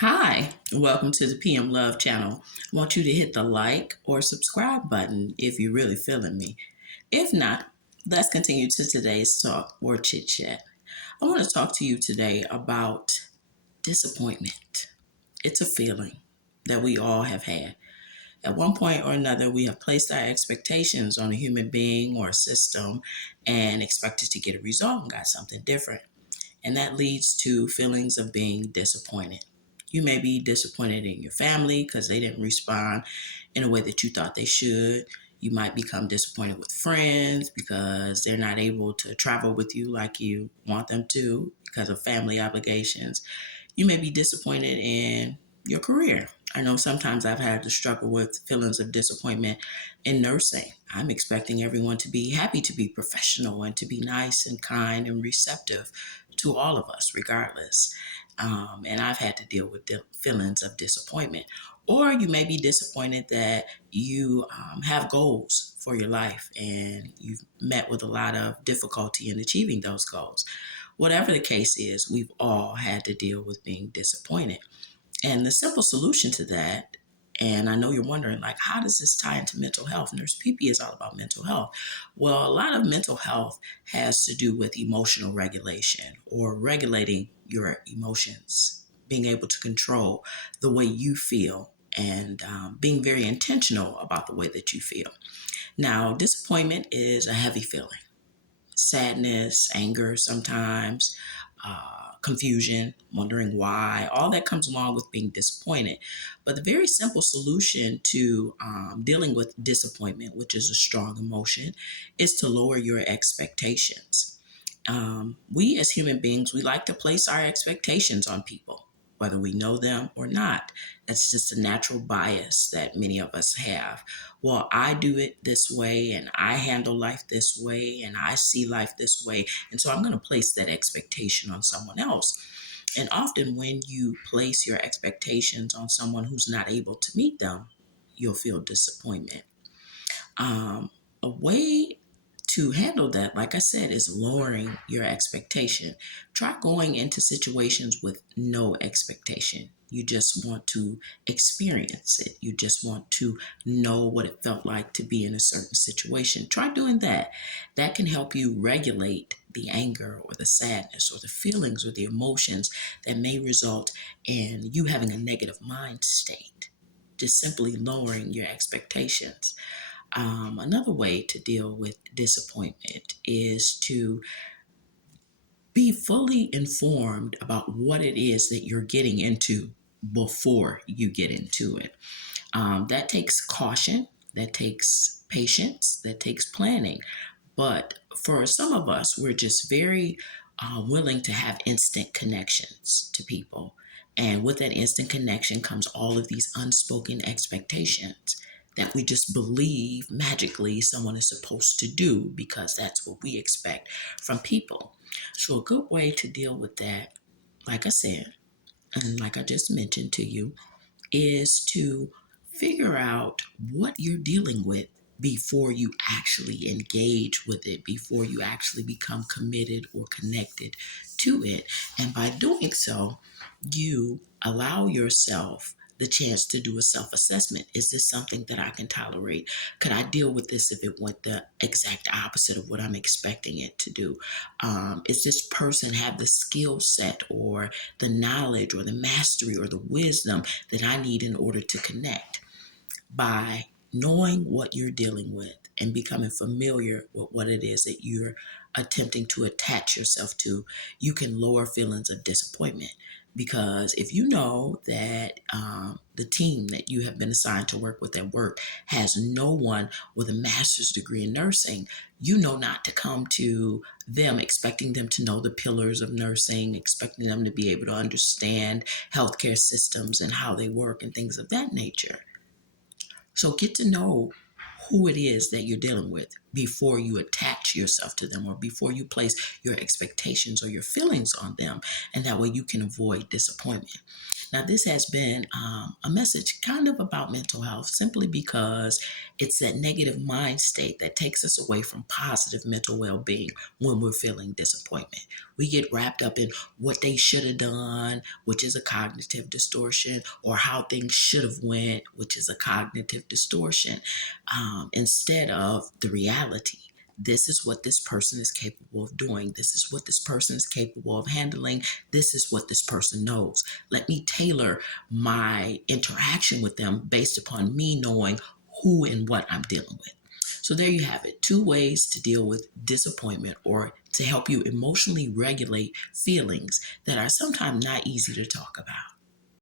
Hi, welcome to the PM Love channel. I want you to hit the like or subscribe button if you're really feeling me. If not, let's continue to today's talk or chit chat. I want to talk to you today about disappointment. It's a feeling that we all have had. At one point or another, we have placed our expectations on a human being or a system and expected to get a result and got something different. And that leads to feelings of being disappointed. You may be disappointed in your family because they didn't respond in a way that you thought they should. You might become disappointed with friends because they're not able to travel with you like you want them to because of family obligations. You may be disappointed in your career. I know sometimes I've had to struggle with feelings of disappointment in nursing. I'm expecting everyone to be happy to be professional and to be nice and kind and receptive to all of us, regardless. And I've had to deal with feelings of disappointment. Or you may be disappointed that you have goals for your life and you've met with a lot of difficulty in achieving those goals. Whatever the case is, we've all had to deal with being disappointed. And the simple solution to that, and I know you're wondering, like, how does this tie into mental health? Nurse PP is all about mental health. Well, a lot of mental health has to do with emotional regulation or regulating your emotions, being able to control the way you feel and being very intentional about the way that you feel. Now, disappointment is a heavy feeling, sadness, anger sometimes, confusion, wondering why, all that comes along with being disappointed. But the very simple solution to dealing with disappointment, which is a strong emotion, is to lower your expectations. We as human beings, we like to place our expectations on people, whether we know them or not. That's just a natural bias that many of us have. Well, I do it this way, and I handle life this way, and I see life this way. And so I'm going to place that expectation on someone else. And often, when you place your expectations on someone who's not able to meet them, you'll feel disappointment. A way to handle that, like I said, is lowering your expectation. Try going into situations with no expectation. You just want to experience it. You just want to know what it felt like to be in a certain situation. Try doing that. That can help you regulate the anger or the sadness or the feelings or the emotions that may result in you having a negative mind state. Just simply lowering your expectations. Another way to deal with disappointment is to be fully informed about what it is that you're getting into before you get into it. That takes caution, that takes patience, that takes planning. But for some of us, we're just very willing to have instant connections to people. And with that instant connection comes all of these unspoken expectations that we just believe magically someone is supposed to do because that's what we expect from people. So, a good way to deal with that, like I said, and like I just mentioned to you, is to figure out what you're dealing with before you actually engage with it, before you actually become committed or connected to it. And by doing so, you allow yourself the chance to do a self assessment. Is this something that I can tolerate? Could I deal with this if it went the exact opposite of what I'm expecting it to do? Is this person have the skill set or the knowledge or the mastery or the wisdom that I need in order to connect? By knowing what you're dealing with and becoming familiar with what it is that you're attempting to attach yourself to, you can lower feelings of disappointment. Because if you know that the team that you have been assigned to work with at work has no one with a master's degree in nursing, you know not to come to them expecting them to know the pillars of nursing, expecting them to be able to understand healthcare systems and how they work and things of that nature. So get to know who it is that you're dealing with. before you attach yourself to them or before you place your expectations or your feelings on them. And that way you can avoid disappointment. Now, this has been a message kind of about mental health simply because it's that negative mind state that takes us away from positive mental well being when we're feeling disappointment. We get wrapped up in what they should have done, which is a cognitive distortion, or how things should have went, which is a cognitive distortion, instead of the reality. This is what this person is capable of doing. This is what this person is capable of handling. This is what this person knows. Let me tailor my interaction with them based upon me knowing who and what I'm dealing with. So there you have it. 2 ways to deal with disappointment or to help you emotionally regulate feelings that are sometimes not easy to talk about.